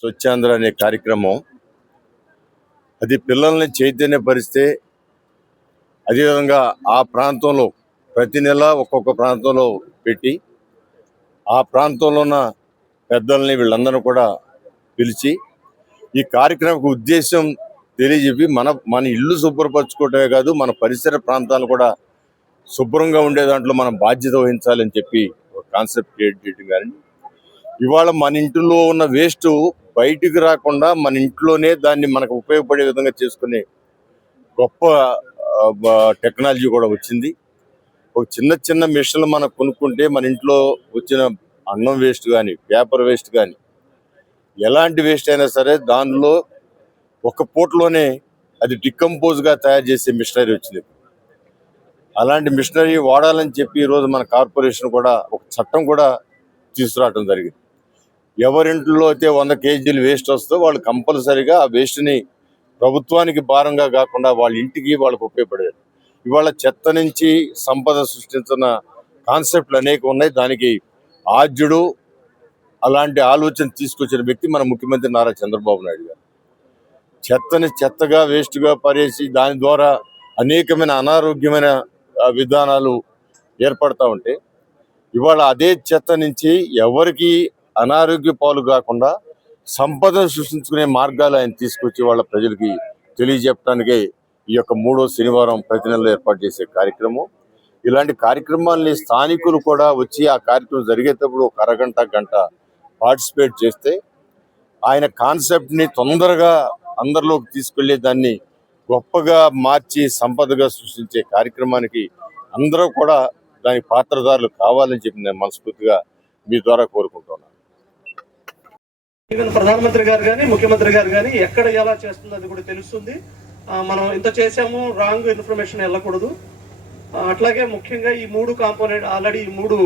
స్వచ్ఛాంధ్ర అనే కార్యక్రమం అది పిల్లల్ని చైతన్యపరిస్తే, అదేవిధంగా ఆ ప్రాంతంలో ప్రతి నెల ఒక్కొక్క ప్రాంతంలో పెట్టి ఆ ప్రాంతంలో ఉన్న పెద్దల్ని వీళ్ళందరూ కూడా పిలిచి ఈ కార్యక్రమం ఉద్దేశం తెలియజెప్పి మన మన ఇల్లు శుభ్రపరచుకోవటమే కాదు, మన పరిసర ప్రాంతాలు కూడా శుభ్రంగా ఉండే దాంట్లో మనం బాధ్యత వహించాలని చెప్పి ఒక కాన్సెప్ట్ క్రియేట్ చేయడం. కానీ ఇవాళ మన ఇంట్లో ఉన్న వేస్ట్ బయటికి రాకుండా మన ఇంట్లోనే దాన్ని మనకు ఉపయోగపడే విధంగా చేసుకునే గొప్ప టెక్నాలజీ కూడా వచ్చింది. ఒక చిన్న చిన్న మిషన్లు మనం కొనుక్కుంటే మన ఇంట్లో వచ్చిన అన్నం వేస్ట్ కానీ, పేపర్ వేస్ట్ కానీ, ఎలాంటి వేస్ట్ అయినా సరే దానిలో ఒక పూటలోనే అది డికంపోజ్గా తయారు చేసే మిషనరీ వచ్చింది. అలాంటి మిషనరీ వాడాలని చెప్పి ఈరోజు మన కార్పొరేషన్ కూడా ఒక చట్టం కూడా తీసుకురావడం జరిగింది. ఎవరింట్లో అయితే 100 కేజీలు వేస్ట్ వస్తుందో వాళ్ళు కంపల్సరీగా ఆ వేస్ట్ని ప్రభుత్వానికి భారంగా కాకుండా వాళ్ళ ఇంటికి వాళ్ళకు ఉపయోగపడేది. ఇవాళ చెత్త నుంచి సంపద సృష్టించిన కాన్సెప్ట్లు అనేక ఉన్నాయి. దానికి ఆద్యుడు అలాంటి ఆలోచన తీసుకొచ్చిన వ్యక్తి మన ముఖ్యమంత్రి నారా చంద్రబాబు నాయుడు గారు. చెత్తని చెత్తగా వేస్ట్గా పరేసి దాని ద్వారా అనేకమైన అనారోగ్యమైన విధానాలు ఏర్పడతా ఉంటే, ఇవాళ అదే చెత్త నుంచి ఎవరికి అనారోగ్య పాలు కాకుండా సంపద సృష్టించుకునే మార్గాలు ఆయన తీసుకొచ్చి వాళ్ళ ప్రజలకి తెలియజెప్పడానికే ఈ యొక్క 3వ శనివారం ప్రతి నెలలో ఏర్పాటు చేసే కార్యక్రమం. ఇలాంటి కార్యక్రమాల్ని స్థానికులు కూడా వచ్చి ఆ కార్యక్రమం జరిగేటప్పుడు ఒక అరగంట గంట పార్టిసిపేట్ చేస్తే ఆయన కాన్సెప్ట్ని తొందరగా అందరిలోకి తీసుకెళ్లే దాన్ని గొప్పగా మార్చి సంపదగా సృష్టించే కార్యక్రమానికి అందరూ కూడా దానికి పాత్రదారులు కావాలని చెప్పి నేను మనస్ఫూర్తిగా మీ ద్వారా కోరుకుంటున్నాను. ఈవెన్ ప్రధానమంత్రి గారు కానీ ముఖ్యమంత్రి గారు కానీ ఎక్కడ ఎలా చేస్తుందో అది కూడా తెలుస్తుంది. మనం ఇంత చేసాము, రాంగ్ ఇన్ఫర్మేషన్ వెళ్ళకూడదు. అట్లాగే ముఖ్యంగా ఈ 3 కాంపోనెంట్ ఆల్రెడీ ఈ 3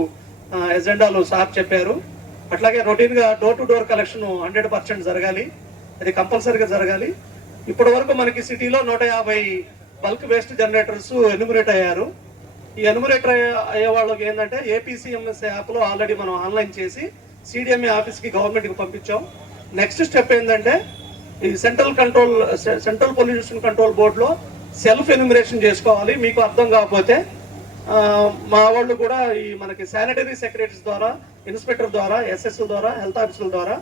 ఎజెండాలు సార్ చెప్పారు. అట్లాగే రొటీన్గా డోర్ టు డోర్ కలెక్షన్ 100% జరగాలి. అది కంపల్సరీగా జరగాలి. ఇప్పటి వరకు మనకి సిటీలో 150 బల్క్ వేస్ట్ జనరేటర్స్ ఎన్యూమరేట్ అయ్యారు. ఈ ఎన్యూమరేటర్ అయ్యే వాళ్ళకి ఏంటంటే ఏపీసీఎంఎస్ యాప్లో ఆల్రెడీ మనం ఆన్లైన్ చేసి సిడిఎంఏ ఆఫీస్కి గవర్నమెంట్కి పంపించాం. నెక్స్ట్ స్టెప్ ఏంటంటే ఈ సెంట్రల్ పొల్యూషన్ కంట్రోల్ బోర్డులో సెల్ఫ్ ఎన్యూమరేషన్ చేసుకోవాలి. మీకు అర్థం కాకపోతే మా వాళ్ళు కూడా ఈ మనకి శానిటరీ సెక్రటరీస్ ద్వారా, ఇన్స్పెక్టర్ ద్వారా, ఎస్ఎస్ ద్వారా, హెల్త్ ఆఫీసుల ద్వారా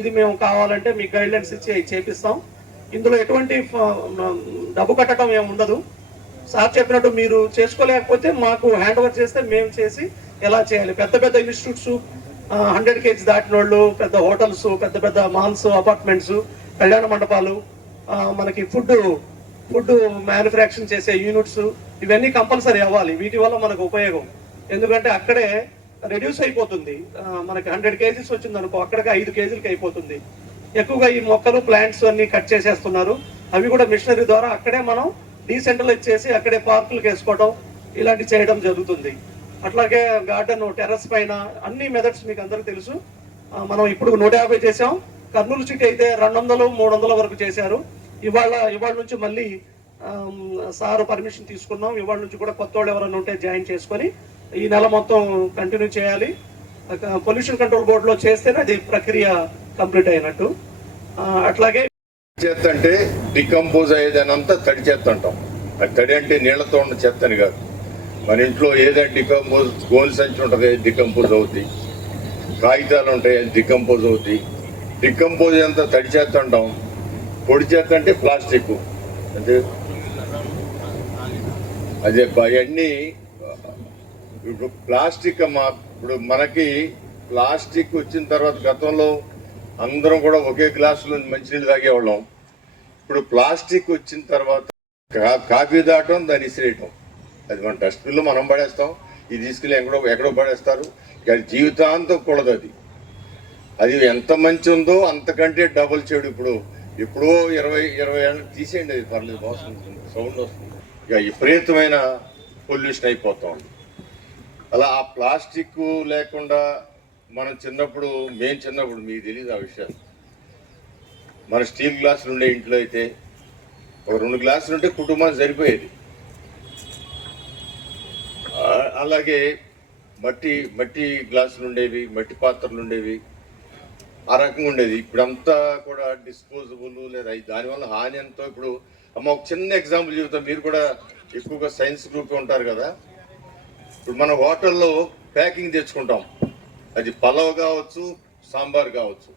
ఇది మేము కావాలంటే మీకు గైడ్లైన్స్ ఇచ్చి చేపిస్తాం. ఇందులో ఎటువంటి డబ్బు కట్టడం ఏమి ఉండదు. సార్ చెప్పినట్టు మీరు చేసుకోలేకపోతే మాకు హ్యాండ్ ఓవర్ చేస్తే మేము చేసి ఎలా చేయాలి. పెద్ద పెద్ద ఇన్స్టిట్యూట్స్ 100 కేజీ దాటిన వాళ్ళు, పెద్ద హోటల్స్, పెద్ద పెద్ద మాల్స్, అపార్ట్మెంట్స్, కళ్యాణ మండపాలు, మనకి ఫుడ్ మ్యానుఫ్యాక్చరింగ్ చేసే యూనిట్స్, ఇవన్నీ కంపల్సరీ అవ్వాలి. వీటి వల్ల మనకు ఉపయోగం. ఎందుకంటే అక్కడే రెడ్యూస్ అయిపోతుంది. మనకి 100 కేజీస్ వచ్చింది అనుకో, అక్కడికి 5 కేజీలకి అయిపోతుంది. ఎక్కువగా ఈ మొక్కలు, ప్లాంట్స్ అన్ని కట్ చేసేస్తున్నారు. అవి కూడా మిషనరీ ద్వారా అక్కడే మనం డీసెంట్రలైజ్ చేసి అక్కడే పార్కులకు వేసుకోవడం ఇలాంటి చేయడం జరుగుతుంది. అట్లాగే గార్డెన్, టెర్రస్ పైన అన్ని మెథడ్స్ మీకు అందరికీ తెలుసు. మనం ఇప్పుడు 150 చేసాం. కర్నూలు సిటీ అయితే 200, 300 వరకు చేశారు. ఇవాళ నుంచి మళ్ళీ సారు పర్మిషన్ తీసుకున్నాం. ఇవాళ నుంచి కూడా కొత్త వాళ్ళు ఎవరైనా ఉంటే జాయిన్ చేసుకొని ఈ నెల మొత్తం కంటిన్యూ చేయాలి. పొల్యూషన్ కంట్రోల్ బోర్డులో చేస్తేనే అది ప్రక్రియ కంప్లీట్ అయినట్టు. అట్లాగే చెత్త అంటే డికంపోజ్ అయ్యేదానంతా తడి చెత్త అంటాం. అది తడి అంటే నీళ్లతో ఉన్న చెత్త అని కాదు. మన ఇంట్లో ఏదైనా డికంపోజ్, గోల్ సంచి ఉంటుంది, డికంపోజ్ అవుతాయి. కాగితాలు ఉంటాయి, అది డికంపోజ్ అవుతాయి. డికంపోజ్ అంతా తడి చెత్త అంటాం. పొడి చెత్త అంటే ప్లాస్టిక్. అంటే అదే అవన్నీ ఇప్పుడు ప్లాస్టిక్ ఇప్పుడు మనకి ప్లాస్టిక్ వచ్చిన తర్వాత గతంలో అందరం కూడా ఒకే గ్లాసులో మంచినీళ్ళు తాగేవాళ్ళం. ఇప్పుడు ప్లాస్టిక్ వచ్చిన తర్వాత కాఫీ తాగటం, దాన్ని ఇసిరేయటం, అది మన డస్ట్బిన్లో మనం పడేస్తాం. ఇది తీసుకెళ్ళి ఎక్కడో పడేస్తారు. అది జీవితాంతం కూడదు. అది ఎంత మంచి ఉందో అంతకంటే డబుల్ చెడు. ఎప్పుడో 20 ఏళ్ళకి తీసేయండి, అది పర్లేదు, బాగుంటుంది, సౌండ్ వస్తుంది. ఇక విపరీతమైన పొల్యూషన్ అయిపోతా ఉంది. అలా ఆ ప్లాస్టిక్ లేకుండా మేము చిన్నప్పుడు మీకు తెలియదు ఆ విషయాలు. మన స్టీల్ గ్లాసులు ఉండే ఇంట్లో అయితే ఒక 2 గ్లాసులు ఉంటే కుటుంబానికి సరిపోయేది. అలాగే మట్టి గ్లాసులు ఉండేవి, మట్టి పాత్రలు ఉండేవి. ఆ రకంగా ఉండేది. ఇప్పుడంతా కూడా డిస్పోజబుల్ లేదా దానివల్ల హాని ఎంతో. ఇప్పుడు అమ్మ ఒక చిన్న ఎగ్జాంపుల్ చెబుతాం, మీరు కూడా ఎక్కువగా సైన్స్ గ్రూప్ ఉంటారు కదా. ఇప్పుడు మన హోటల్లో ప్యాకింగ్ తెచ్చుకుంటాం, అది పలావ్ కావచ్చు, సాంబార్ కావచ్చు.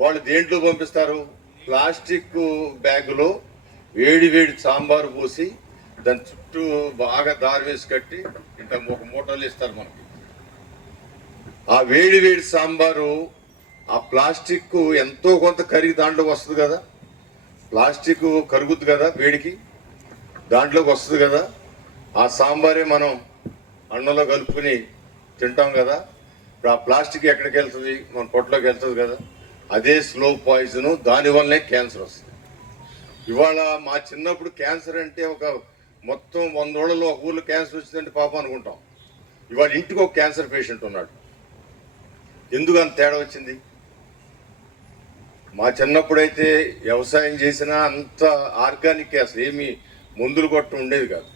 వాళ్ళు దేంట్లో పంపిస్తారు? ప్లాస్టిక్ బ్యాగులో వేడి వేడి సాంబారు పోసి దాని చుట్టూ బాగా దారి వేసి కట్టి ఇంత ఒక మూటలు ఇస్తారు మనకి. ఆ వేడి వేడి సాంబారు ఆ ప్లాస్టిక్ ఎంతో కొంత కరిగి దాంట్లోకి వస్తుంది కదా, ప్లాస్టిక్ కరుగుద్ది కదా వేడికి, దాంట్లోకి వస్తుంది కదా. ఆ సాంబారే మనం అన్నంలో కలుపుకుని తింటాం కదా. ఇప్పుడు ఆ ప్లాస్టిక్ ఎక్కడికి వెళ్తుంది? మన పొట్టలోకి వెళ్తుంది కదా. అదే స్లో పాయిజన్, దానివల్లనే క్యాన్సర్ వస్తుంది. ఇవాళ మా చిన్నప్పుడు క్యాన్సర్ అంటే ఒక మొత్తం 100 ఊళ్ళలో ఒక ఊళ్ళో క్యాన్సర్ వచ్చిందంటే పాపం అనుకుంటాం. ఇవాళ ఇంటికి ఒక క్యాన్సర్ పేషెంట్ ఉన్నాడు. ఎందుకు అంత తేడా వచ్చింది? మా చిన్నప్పుడైతే వ్యవసాయం చేసినా అంత ఆర్గానిక్, అసలు ఏమి మందులు కొట్ట ఉండేది కాదు.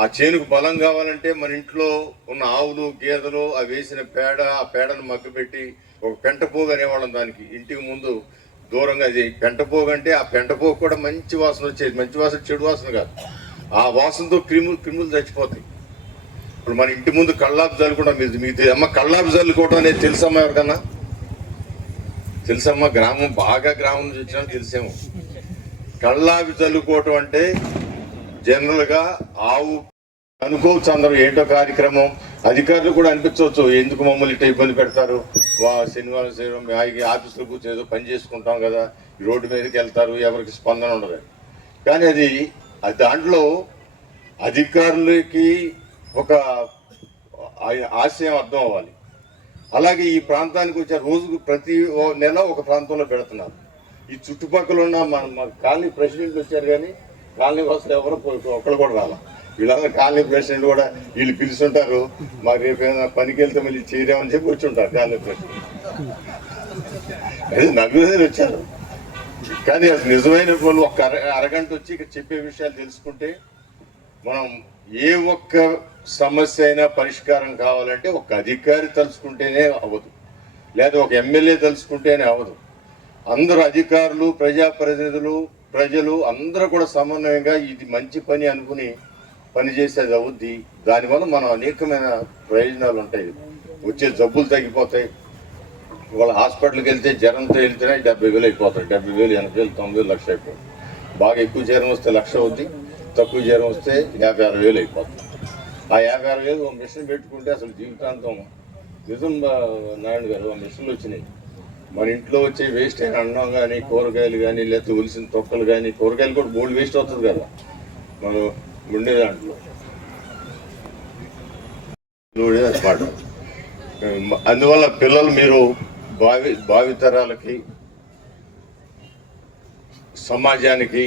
ఆ చేనుకు బలం కావాలంటే మన ఇంట్లో ఉన్న ఆవులు, గేదెలు అవి వేసిన పేడ, ఆ పేడను మగ్గపెట్టి ఒక పెంటపోగు అనేవాళ్ళం దానికి. ఇంటికి ముందు దూరంగా అది పెంటపోగు అంటే ఆ పెంటపోగు కూడా మంచి వాసన వచ్చేది. మంచి వాసన చెడు వాసన కాదు, ఆ వాసనతో క్రిములు చచ్చిపోతాయి. ఇప్పుడు మన ఇంటి ముందు కళ్ళాపు చల్లుకుంటాం. మీకు అమ్మ కళ్ళాపు చల్లుకోవటం అనేది తెలుసమ్మా? ఎవరికన్నా తెలుసమ్మా? గ్రామం నుంచి వచ్చినా తెలిసేమో. కళ్ళాపి చల్లుకోవటం అంటే జనరల్గా ఆవు అనుకోవచ్చు అందరూ, ఏంటో కార్యక్రమం. అధికారులు కూడా అనిపించవచ్చు, ఎందుకు మమ్మల్ని ఇట్లా ఇబ్బంది పెడతారు, శనివారం ఆఫీసులో కూర్చొని ఏదో పని చేసుకుంటాం కదా, రోడ్డు మీదకి వెళ్తారు, ఎవరికి స్పందన ఉండదు. కానీ అది దాంట్లో అధికారులకి ఒక ఆశయం అర్థం అవ్వాలి. అలాగే ఈ ప్రాంతానికి వచ్చే రోజుకు ప్రతి నెల ఒక ప్రాంతంలో పెడుతున్నారు. ఈ చుట్టుపక్కల ఉన్న మన కాలనీ ప్రెసిడెంట్లు వచ్చారు, కానీ కాలనీ కోసం ఎవరు ఒక్కరు కూడా రాలా. వీళ్ళందరూ కాలనీ ప్రెసిడెంట్ కూడా వీళ్ళు పిలుస్తుంటారు, మాకు రేపు ఏదైనా పనికి వెళ్తే మళ్ళీ చేయలేమని చెప్పి వచ్చి ఉంటారు కాలనీ ప్రెసిడెంట్. అది నలుగురు వచ్చారు, కానీ అది నిజమైన వాళ్ళు ఒక అరగంట వచ్చి ఇక్కడ చెప్పే విషయాలు తెలుసుకుంటే, మనం ఏ ఒక్క సమస్య అయినా పరిష్కారం కావాలంటే ఒక అధికారి తలుచుకుంటేనే అవ్వదు, లేదా ఒక ఎమ్మెల్యే తలుచుకుంటేనే అవ్వదు. అందరూ అధికారులు, ప్రజాప్రతినిధులు, ప్రజలు అందరూ కూడా సమన్వయంగా ఇది మంచి పని అనుకుని పనిచేసేది అవుద్ది. దానివల్ల మనం అనేకమైన ప్రయోజనాలు ఉంటాయి. వచ్చే జబ్బులు తగ్గిపోతాయి. వాళ్ళ హాస్పిటల్కి వెళ్తే జ్వరంతో వెళ్తేనే 70,000 అయిపోతాయి. 70,000, 80,000, 90,000, లక్ష అయిపోతుంది. బాగా ఎక్కువ జ్వరం వస్తే 1,00,000 అవుద్ది, తక్కువ జ్వరం వస్తే 50,000-60,000 అయిపోతుంది. ఆ 50,000-60,000 ఒక మిషన్ పెట్టుకుంటే అసలు జీవితాంతం. నిజం నారాయణ గారు, ఆ మిషన్లు వచ్చినాయి. మన ఇంట్లో వచ్చే వేస్ట్ అయిన అన్నం కానీ, కూరగాయలు కానీ, లేకపోతే ఒలిసిన తొక్కలు కానీ, కూరగాయలు కూడా బోల్డ్ వేస్ట్ అవుతుంది కదా మనం ఉండే దాంట్లో అనమాట. అందువల్ల పిల్లలు మీరు భావితరాలకి, సమాజానికి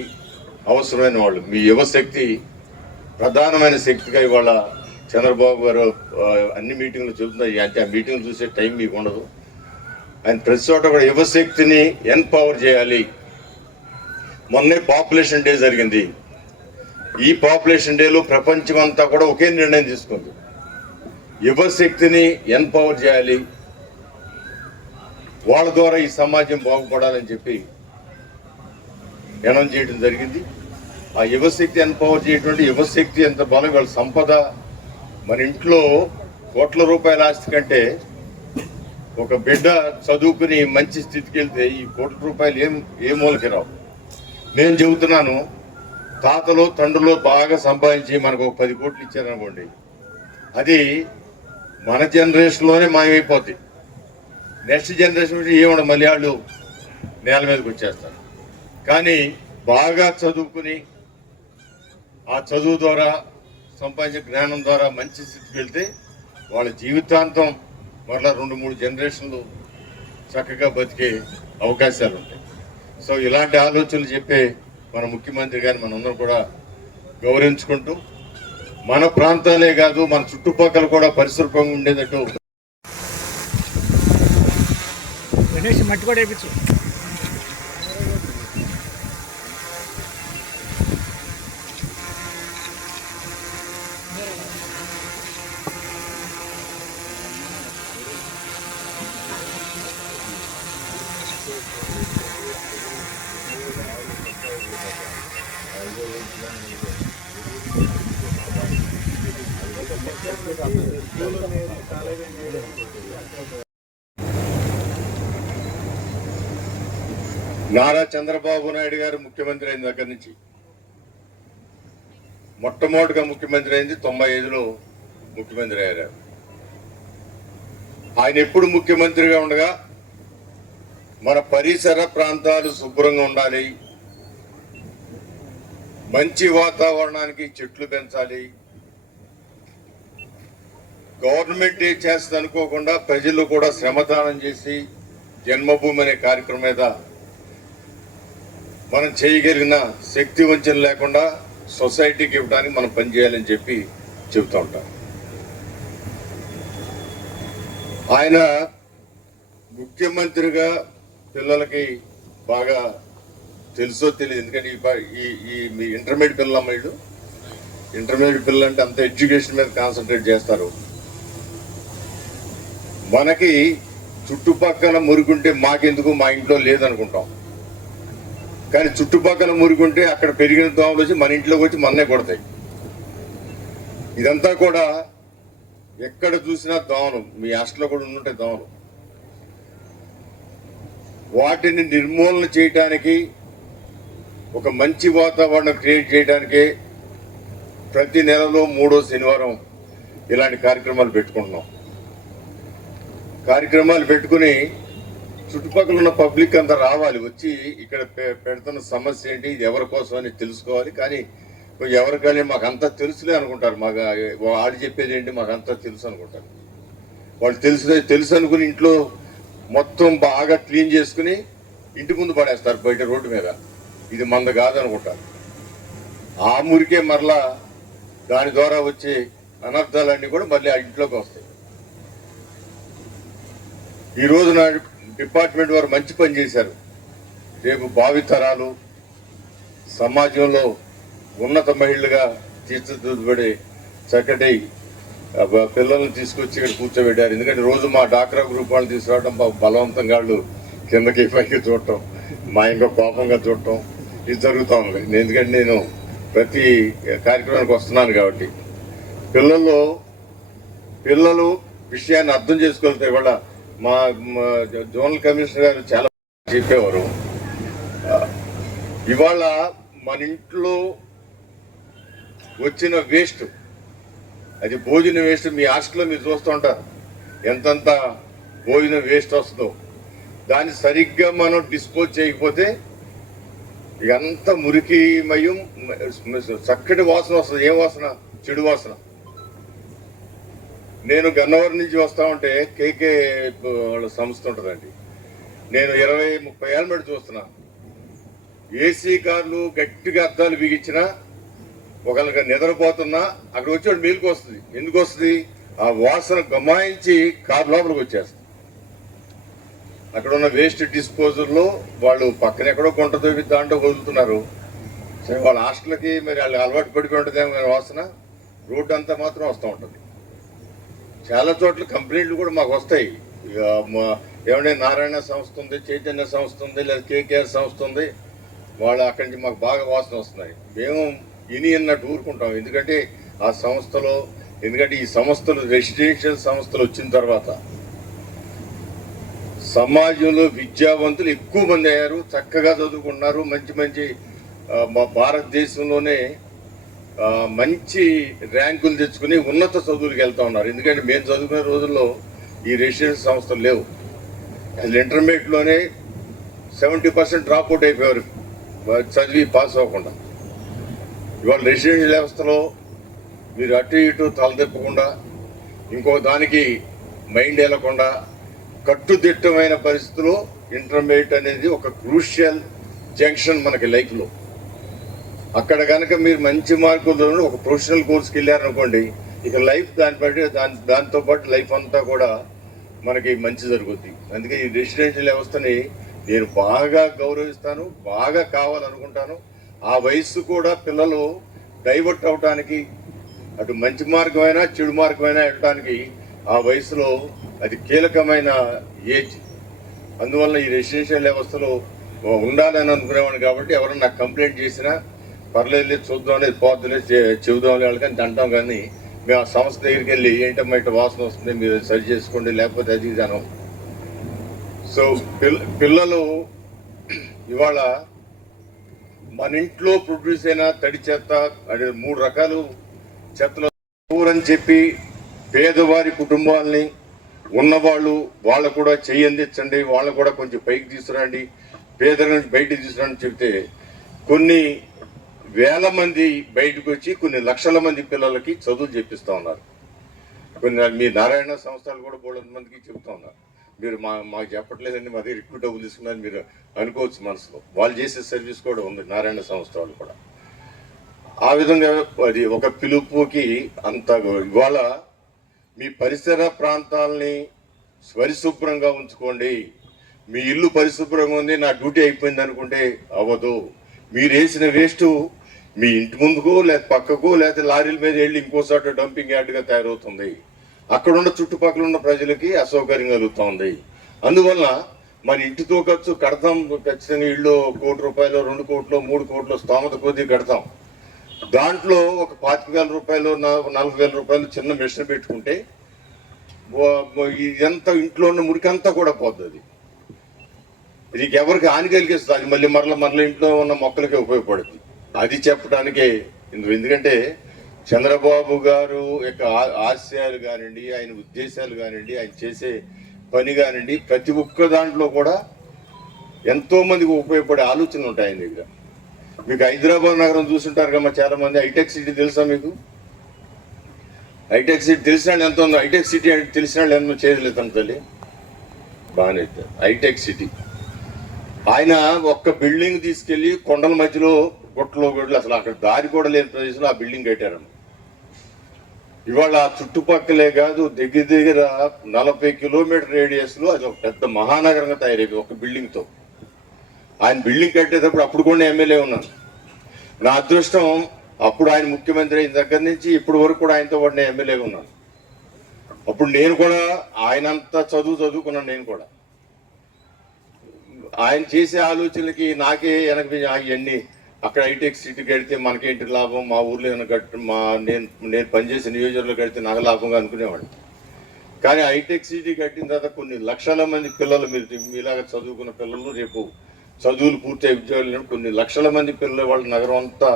అవసరమైన వాళ్ళు. మీ యువశక్తి ప్రధానమైన శక్తిగా ఇవాళ చంద్రబాబు గారు అన్ని మీటింగ్లు చెబుతున్నారు. అంటే ఆ మీటింగ్లు చూసే టైం మీకు ఉండదు. ఆయన ప్రతి చోట కూడా యువశక్తిని ఎంపవర్ చేయాలి. మొన్నే పాపులేషన్ డే జరిగింది. ఈ పాపులేషన్ డేలో ప్రపంచం అంతా కూడా ఒకే నిర్ణయం తీసుకుంది, యువశక్తిని ఎంపవర్ చేయాలి, వాళ్ళ ద్వారా ఈ సమాజం బాగుపడాలని చెప్పి అనౌన్స్ చేయడం జరిగింది. ఆ యువశక్తి ఎంపవర్ చేయటువంటి యువశక్తి ఎంత బలం, వాళ్ళ సంపద. మన ఇంట్లో కోట్ల రూపాయల ఆస్తి కంటే ఒక బిడ్డ చదువుకుని మంచి స్థితికి వెళ్తే ఈ కోట్ల రూపాయలు ఏ మూలకి రావు. నేను చెబుతున్నాను, తాతలు తండ్రులు బాగా సంపాదించి మనకు ఒక 10 కోట్లు ఇచ్చారనుకోండి, అది మన జనరేషన్లోనే మాయమైపోద్ది. నెక్స్ట్ జనరేషన్ ఏమన్నా మళ్ళీ వాళ్ళు నేల మీదకి వచ్చేస్తారు. కానీ బాగా చదువుకుని ఆ చదువు ద్వారా సంపాదించిన జ్ఞానం ద్వారా మంచి స్థితికి వెళ్తే వాళ్ళ జీవితాంతం మరలా 2-3 జనరేషన్లు చక్కగా బతికే అవకాశాలు ఉంటాయి. సో ఇలాంటి ఆలోచనలు చెప్పే మన ముఖ్యమంత్రి గారిని మనందరం కూడా గౌరవించుకుంటూ, మన ప్రాంతాలే కాదు మన చుట్టుపక్కల కూడా పరిశుభ్రంగా ఉండేటట్టు మట్టి కూడా వేయించు. నారా చంద్రబాబు నాయుడు గారు ముఖ్యమంత్రి అయిన దగ్గర నుంచి మొట్టమొదటిగా ముఖ్యమంత్రి అయింది 95లో ముఖ్యమంత్రి అయ్యారు. ఆయన ఎప్పుడు ముఖ్యమంత్రిగా ఉండగా మన పరిసర ప్రాంతాలు శుభ్రంగా ఉండాలి, మంచి వాతావరణానికి చెట్లు పెంచాలి, గవర్నమెంట్ ఏ చేస్తుంది అనుకోకుండా ప్రజలు కూడా శ్రమదానం చేసి జన్మభూమి అనే కార్యక్రమం మీద మనం చేయగలిగిన శక్తి వంచన లేకుండా సొసైటీకి ఇవ్వడానికి మనం పనిచేయాలని చెప్పి చెబుతూ ఉంటాం. ఆయన ముఖ్యమంత్రిగా పిల్లలకి బాగా తెలుసో తెలియదు, ఎందుకంటే మీ ఇంటర్మీడియట్ పిల్లలు అమ్మాయిలు ఇంటర్మీడియట్ పిల్లలు అంటే అంత ఎడ్యుకేషన్ మీద కాన్సన్ట్రేట్ చేస్తారు. మనకి చుట్టుపక్కల మురుగుంటే మాకెందుకు, మా ఇంట్లో లేదనుకుంటాం. కానీ చుట్టుపక్కల మురుగుంటే అక్కడ పెరిగిన దోమలు వచ్చి మన ఇంట్లోకి వచ్చి మన్నే కొడతాయి. ఇదంతా కూడా ఎక్కడ చూసినా దోమలు, మీ హాస్టల్లో కూడా ఉంటుంటాయి దోమలు. వాటిని నిర్మూలన చేయడానికి, ఒక మంచి వాతావరణం క్రియేట్ చేయడానికి ప్రతి నెలలో 3వ శనివారం ఇలాంటి కార్యక్రమాలు పెట్టుకుంటున్నాం. కార్యక్రమాలు పెట్టుకుని చుట్టుపక్కల ఉన్న పబ్లిక్ అంతా రావాలి, వచ్చి ఇక్కడ పెడుతున్న సమస్య ఏంటి, ఇది ఎవరి కోసం అని తెలుసుకోవాలి. కానీ ఎవరికైనా మాకు అంతా తెలుసులే అనుకుంటారు, మాకు ఆడి చెప్పేది ఏంటి మాకు అంతా తెలుసు అనుకుంటారు. వాళ్ళు తెలుసు అనుకుని ఇంట్లో మొత్తం బాగా క్లీన్ చేసుకుని ఇంటి ముందు పడేస్తారు బయట రోడ్డు మీద. ఇది మంద కాదనుకుంటారు. ఆ మురికే మరలా దాని ద్వారా వచ్చే అనర్థాలన్నీ కూడా మళ్ళీ ఆ ఇంట్లోకి వస్తాయి. ఈ రోజు నా డిపార్ట్మెంట్ వారు మంచి పని చేశారు. రేపు భావితరాలు సమాజంలో ఉన్నత మహిళలుగా తీర్చిదిద్దబడే చక్కటి పిల్లల్ని తీసుకొచ్చి ఇక్కడ కూర్చోబెట్టారు. ఎందుకంటే రోజు మా డాక్రా గ్రూప్ వాళ్ళు తీసుకురావడం, బలవంతంగా వాళ్ళు కిందకి పైకి చూడటం, మా ఇంకా కోపంగా చూడటం ఇది జరుగుతూ ఉంది. ఎందుకంటే నేను ప్రతి కార్యక్రమానికి వస్తున్నాను కాబట్టి పిల్లలు విషయాన్ని అర్థం చేసుకోగలుగుతాయి. ఇవాళ మా జోనల్ కమిషనర్ గారు చాలా చెప్పేవారు, ఇవాళ మన ఇంట్లో వచ్చిన వేస్ట్, అది భోజన వేస్ట్, మీ హాస్టల్లో మీరు చూస్తూ ఉంటారు ఎంతంత భోజనం వేస్ట్ వస్తుందో. దాన్ని సరిగ్గా మనం డిస్పోజ్ చేయకపోతే ఎంత మురికిమయం, చక్కటి వాసన వస్తుంది. ఏం వాసన? చెడు వాసన. నేను గన్నవరం నుంచి వస్తా ఉంటే కేకే వాళ్ళ సంస్థ ఉంటుందండి, నేను 20-30 ఏళ్ళ మీద చూస్తున్నా. ఏసీ కార్లు గట్టిగా అద్దాలు బిగించినా, ఒకళ్ళకి నిద్రపోతున్నా అక్కడ వచ్చి మేలుకు వస్తుంది. ఎందుకు వస్తుంది? ఆ వాసన గమాయించి కారు లోపలికి వచ్చేస్తుంది. అక్కడ ఉన్న వేస్ట్ డిస్పోజల్లో వాళ్ళు పక్కన ఎక్కడో కొంటతో దాంట్లో వదులుతున్నారు. సరే, వాళ్ళ హాస్టల్కి మరి వాళ్ళు అలవాటు పడిపోయి ఉంటుందేమో కానీ వాసన రోడ్డు అంతా మాత్రం వస్తూ ఉంటుంది. చాలా చోట్ల కంప్లైంట్లు కూడా మాకు వస్తాయి. ఏమంటే నారాయణ సంస్థ ఉంది, చైతన్య సంస్థ ఉంది, లేదా కేకేఆర్ సంస్థ ఉంది, వాళ్ళు అక్కడి నుంచి మాకు బాగా వాసన వస్తున్నాయి. మేము అన్నట్టు ఊరుకుంటాం. ఎందుకంటే ఆ సంస్థలో, ఎందుకంటే ఈ సంస్థలు రెసిడెన్షియల్ సంస్థలు వచ్చిన తర్వాత సమాజంలో విద్యావంతులు ఎక్కువ మంది అయ్యారు, చక్కగా చదువుకున్నారు. మంచి మా భారతదేశంలోనే మంచి ర్యాంకులు తెచ్చుకుని ఉన్నత చదువులకు వెళ్తా ఉన్నారు. ఎందుకంటే మేము చదువుకునే రోజుల్లో ఈ రెసిడెన్షియల్ సంస్థలు లేవు. అసలు ఇంటర్మీడియట్లోనే 70% డ్రాప్ అవుట్ అయిపోయారు చదివి పాస్ అవ్వకుండా. ఇవాళ రెసిడెన్షియల్ వ్యవస్థలో మీరు అటు ఇటు తలదిప్పకుండా, ఇంకో దానికి మైండ్ వెళ్ళకుండా, కట్టుదిట్టమైన పరిస్థితుల్లో ఇంటర్మీడియట్ అనేది ఒక క్రూషియల్ జంక్షన్ మనకి లైఫ్లో. అక్కడ కనుక మీరు మంచి మార్కులతో ఒక ప్రొఫెషనల్ కోర్స్కి వెళ్ళారనుకోండి, ఇక లైఫ్ దాంతో పాటు లైఫ్ అంతా కూడా మనకి మంచి జరుగుద్ది. అందుకే ఈ రెసిడెన్షియల్ వ్యవస్థని నేను బాగా గౌరవిస్తాను, బాగా కావాలనుకుంటాను. ఆ వయస్సు కూడా పిల్లలు డైవర్ట్ అవడానికి, అటు మంచి మార్గమైనా చెడు మార్గమైనా వెళ్ళడానికి ఆ వయసులో అది కీలకమైన ఏజ్. అందువల్ల ఈ రెసిడెన్షియల్ వ్యవస్థలో ఉండాలని అనుకునేవాడిని కాబట్టి ఎవరైనా నాకు కంప్లైంట్ చేసినా పర్లేదు చూద్దాం అనేది పోద్దులే చెబుదాం వాళ్ళకి అని అంటాం. కానీ మేము ఆ సంస్థ దగ్గరికి వెళ్ళి ఏంటమ్మా ఇట్లా వాసన వస్తుంది మీరు సరి చేసుకోండి లేకపోతే అది జనం. సో పిల్లలు ఇవాళ మన ఇంట్లో ప్రొడ్యూస్ అయిన తడి చెత్త అది 3 రకాలు చెత్తలు ఊరని చెప్పి పేదవారి కుటుంబాలని ఉన్నవాళ్ళు వాళ్ళు కూడా చెయ్యి అందించండి, వాళ్ళు కూడా కొంచెం పైకి తీసుకురండి, పేదల నుంచి బయటికి తీసుకురండి చెప్తే కొన్ని వేల మంది బయటకు వచ్చి కొన్ని లక్షల మంది పిల్లలకి చదువులు చెప్పిస్తూ ఉన్నారు. కొన్ని మీ నారాయణ సంస్థలు కూడా 300 మందికి చెబుతూ ఉన్నారు. మీరు మాకు చెప్పట్లేదండి, మా దగ్గర ఎక్కువ డబ్బులు తీసుకున్నారని మీరు అనుకోవచ్చు మనసులో. వాళ్ళు చేసే సర్వీస్ కూడా ఉంది నారాయణ సంస్థ వాళ్ళు కూడా. ఆ విధంగా అది ఒక పిలుపుకి అంత. ఇవాళ మీ పరిసర ప్రాంతాలని పరిశుభ్రంగా ఉంచుకోండి. మీ ఇల్లు పరిశుభ్రంగా ఉంది నా డ్యూటీ అయిపోయింది అనుకుంటే అవ్వదు. మీరు వేసిన వేస్ట్ మీ ఇంటి ముందుకో లేదా పక్కకో లేదా లారీల మీద వెళ్ళి ఇంకోసారి డంపింగ్ యార్డ్గా తయారవుతుంది. అక్కడున్న చుట్టుపక్కల ఉన్న ప్రజలకి అసౌకర్యం కలుగుతుంది. అందువల్ల మన ఇంటితో ఖర్చు కడతాం, ఖచ్చితంగా ఇళ్ళు ₹1 కోటి 2 కోట్లు 3 కోట్లు స్తోమత కొద్దీ కడతాం. దాంట్లో ఒక ₹25,000 ₹40,000 చిన్న మిషన్ పెట్టుకుంటే ఇదంతా ఇంట్లో ఉన్న మురికంతా కూడా పోతుంది. ఇది ఎవరికి హాని కలిగిస్తుంది, అది మళ్ళీ మరల ఇంట్లో ఉన్న మొక్కలకే ఉపయోగపడుతుంది. అది చెప్పడానికే ఎందుకంటే చంద్రబాబు గారు యొక్క ఆశయాలు కానివ్వండి, ఆయన ఉద్దేశాలు కానివ్వండి, ఆయన చేసే పని కానివ్వండి, ప్రతి ఒక్క దాంట్లో కూడా ఎంతో మందికి ఉపయోగపడే ఆలోచనలు ఉంటాయి ఆయన దగ్గర. మీకు హైదరాబాద్ నగరం చూస్తుంటారు కదా చాలా మంది. హైటెక్ సిటీ తెలుసా మీకు? హైటెక్ సిటీ తెలిసిన వాళ్ళు ఎంత ఉందో, హైటెక్ సిటీ అంటే తెలిసిన వాళ్ళు ఎంత చేయలేదు తన తల్లి బాగానే. హైటెక్ సిటీ ఆయన ఒక్క బిల్డింగ్ తీసుకెళ్లి కొండల మధ్యలో గుట్టలో అసలు అక్కడ దారి కూడా లేని ప్రదేశంలో ఆ బిల్డింగ్ కట్టారన్న. ఇవాళ ఆ చుట్టుపక్కలే కాదు దగ్గర 40 కిలోమీటర్ రేడియస్ లో అది ఒక పెద్ద మహానగరంగా తయారైంది ఒక బిల్డింగ్ తో. ఆయన బిల్డింగ్ కట్టేటప్పుడు అప్పుడు కూడా ఎమ్మెల్యే ఉన్నాను. నా అదృష్టం అప్పుడు ఆయన ముఖ్యమంత్రి అయిన దగ్గర నుంచి ఇప్పటి వరకు కూడా ఆయనతో పాటు నేను ఎమ్మెల్యేగా ఉన్నాను. అప్పుడు నేను కూడా ఆయనంతా చదువుకున్నాను. నేను కూడా ఆయన చేసే ఆలోచనలకి నాకే ఇవన్నీ అక్కడ హైటెక్ సిటీ కడితే మనకేంటి లాభం, మా ఊర్లో ఏమైనా నేను పనిచేసే నియోజకవర్గంలో కడితే నాకు లాభంగా అనుకునేవాడు. కానీ హైటెక్ సిటీ కట్టిన తర్వాత కొన్ని లక్షల మంది పిల్లలు మీలాగా చదువుకున్న పిల్లలు రేపు చదువులు పూర్తయి ఉద్యోగాలు కొన్ని లక్షల మంది పిల్లలు వాళ్ళ నగరం అంతా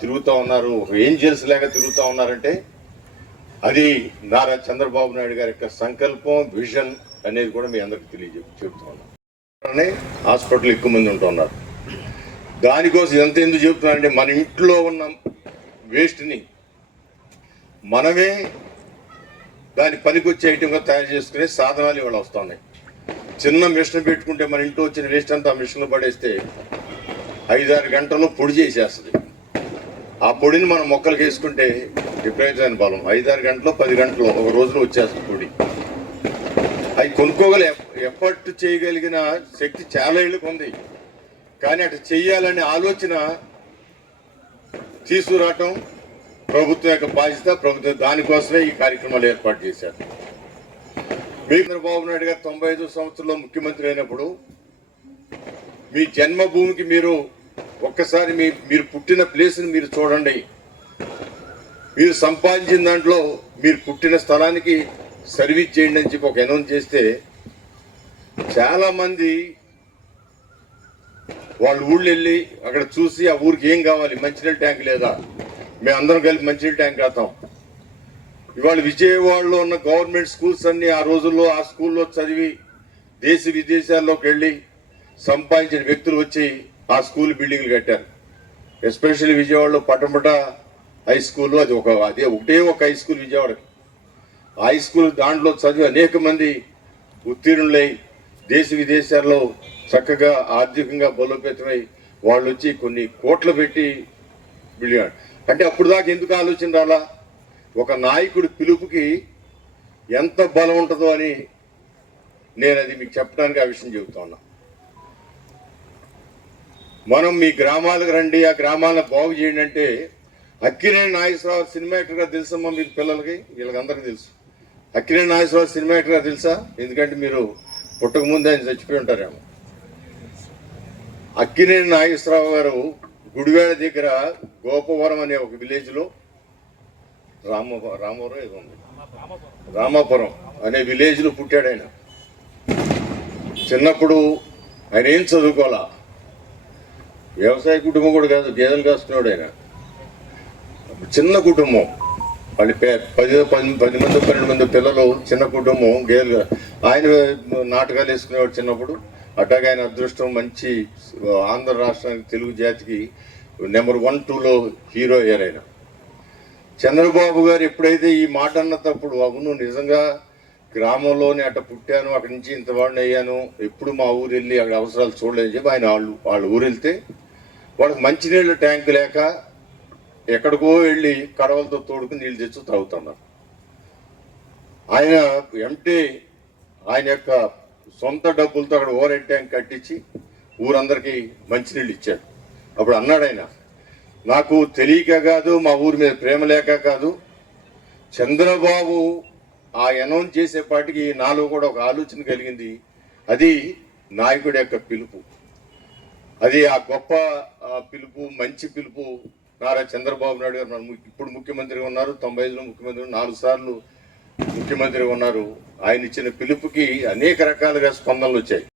తిరుగుతూ ఉన్నారు. ఏంజల్స్ లాగా తిరుగుతూ ఉన్నారంటే అది నారా చంద్రబాబు నాయుడు గారి యొక్క సంకల్పం, విజన్ అనేది కూడా మీ అందరికి చెప్తూ ఉన్నాను. హాస్పిటల్ ఎక్కువ మంది ఉంటున్నారు. దానికోసం ఎంత ఎందుకు చెప్తున్నానంటే మన ఇంట్లో ఉన్న వేస్ట్ని మనమే దాని పనికొచ్చే ఐటెంగా తయారు చేసుకునే సాధనాలు ఇవాళ వస్తున్నాయి. చిన్న మిషన్ పెట్టుకుంటే మన ఇంట్లో వచ్చిన వేస్ట్ అంతా ఆ మిషన్లో పడేస్తే 5-6 గంటల్లో పొడి చేసేస్తుంది. ఆ పొడిని మనం మొక్కలకు వేసుకుంటే విపరీతమైన బలం 5-6 గంటలో 10 గంటలో ఒక రోజులో వచ్చేస్తుంది పొడి. అవి కొనుక్కోగల ఎఫర్ట్ చేయగలిగిన శక్తి చాలా ఏళ్ళకు ఉంది. కానీ అటు చెయ్యాలనే ఆలోచన తీసుకురావటం ప్రభుత్వం యొక్క బాధ్యత. ప్రభుత్వం దానికోసమే ఈ కార్యక్రమాలు ఏర్పాటు చేశారు. చంద్రబాబు నాయుడు గారు 95 సంవత్సరంలో ముఖ్యమంత్రి అయినప్పుడు మీ జన్మభూమికి మీరు ఒక్కసారి మీరు పుట్టిన ప్లేస్ని మీరు చూడండి. మీరు సంపాదించిన దాంట్లో మీరు పుట్టిన స్థలానికి సర్వీస్ చేయండి అని చెప్పి ఒక అనౌన్స్ చేస్తే చాలామంది వాళ్ళ ఊళ్ళు వెళ్ళి అక్కడ చూసి ఆ ఊరికి ఏం కావాలి, మంచినీళ్ళ ట్యాంక్ లేదా, మేమందరం కలిపి మంచినీళ్ళ ట్యాంక్ కడతాం. ఇవాళ విజయవాడలో ఉన్న గవర్నమెంట్ స్కూల్స్ అన్ని ఆ రోజుల్లో ఆ స్కూల్లో చదివి దేశ విదేశాల్లోకి వెళ్ళి సంపాదించిన వ్యక్తులు వచ్చి ఆ స్కూల్ బిల్డింగ్లు కట్టారు. ఎస్పెషల్లీ విజయవాడలో పటమట హై స్కూల్ అదే ఒకటే ఒక హై స్కూల్ విజయవాడకి. హై స్కూల్ దాంట్లో చదివి అనేక మంది ఉత్తీర్ణులై దేశ విదేశాల్లో చక్కగా ఆర్థికంగా బలోపేతమై వాళ్ళు వచ్చి కొన్ని కోట్లు పెట్టి బిల్డింగ్. అంటే అప్పుడు దాకా ఎందుకు ఆలోచన రాలా? ఒక నాయకుడి పిలుపుకి ఎంత బలం ఉంటుందో అని నేను అది మీకు చెప్పడానికి ఆ విషయం చెబుతా ఉన్నా. మనం మీ గ్రామాలకు రండి, ఆ గ్రామాలను బాగు చేయండి అంటే అక్కినేని నాగేశ్వరరావు సినిమా యాక్టర్ గారు తెలుసమ్మా మీకు పిల్లలకి వీళ్ళకందరికీ తెలుసు. అక్కినేని నాగేశ్వరరావు సినిమా యాక్టర్ గారు తెలుసా? ఎందుకంటే మీరు పుట్టక ముందే ఆయన చచ్చిపోయి ఉంటారేమో. అక్కినేని నాగేశ్వరరావు గారు గుడివాడ దగ్గర గోపవరం అనే ఒక విలేజ్లో రామవరం ఏదో ఉంది, రామాపురం అనే విలేజ్లో పుట్టాడు ఆయన. చిన్నప్పుడు ఆయన ఏం చదువుకోవాలా, వ్యవసాయ కుటుంబం కూడా కాదు, గేదెలు కాసుకున్నాడు ఆయన. చిన్న కుటుంబం, వాళ్ళు 10 మంది 12 మంది పిల్లలు, చిన్న కుటుంబం, గేదెలు. ఆయన నాటకాలు వేసుకునేవాడు చిన్నప్పుడు. అట్లాగే ఆయన అదృష్టం మంచి ఆంధ్ర రాష్ట్రానికి, తెలుగు జాతికి నెంబర్ 1, 2లో హీరో అయ్యారు ఆయన. చంద్రబాబు గారు ఎప్పుడైతే ఈ మాట అన్నప్పుడు, అవును నిజంగా గ్రామంలోనే అట్ట పుట్టాను, అక్కడి నుంచి ఇంత వాడిని అయ్యాను, ఎప్పుడు మా ఊరు వెళ్ళి అక్కడ అవసరాలు చూడలేదని చెప్పి ఆయన వాళ్ళ ఊరు వెళ్తే వాళ్ళకి మంచినీళ్ళ ట్యాంక్ లేక ఎక్కడికో వెళ్ళి కడవలతో తోడుకుని నీళ్ళు తెచ్చు తాగుతున్నారు. ఆయన ఆయన యొక్క సొంత డబ్బులతో అక్కడ ఓవర్ ట్యాంక్ కట్టించి ఊరందరికీ మంచినీళ్ళు ఇచ్చాడు. అప్పుడు అన్నాడు ఆయన, నాకు తెలియక కాదు, మా ఊరి మీద ప్రేమ లేక కాదు, చంద్రబాబు ఆ అనౌన్స్ చేసేపాటికి నాలో కూడా ఒక ఆలోచన కలిగింది. అది నాయకుడి యొక్క పిలుపు, అది ఆ గొప్ప పిలుపు, మంచి పిలుపు. నారా చంద్రబాబు నాయుడు గారు ఇప్పుడు ముఖ్యమంత్రిగా ఉన్నారు, 95లో ముఖ్యమంత్రి, 4 సార్లు ముఖ్యమంత్రిగా ఉన్నారు. ఆయన ఇచ్చిన పిలుపుకి అనేక రకాలుగా స్పందనలు వచ్చాయి.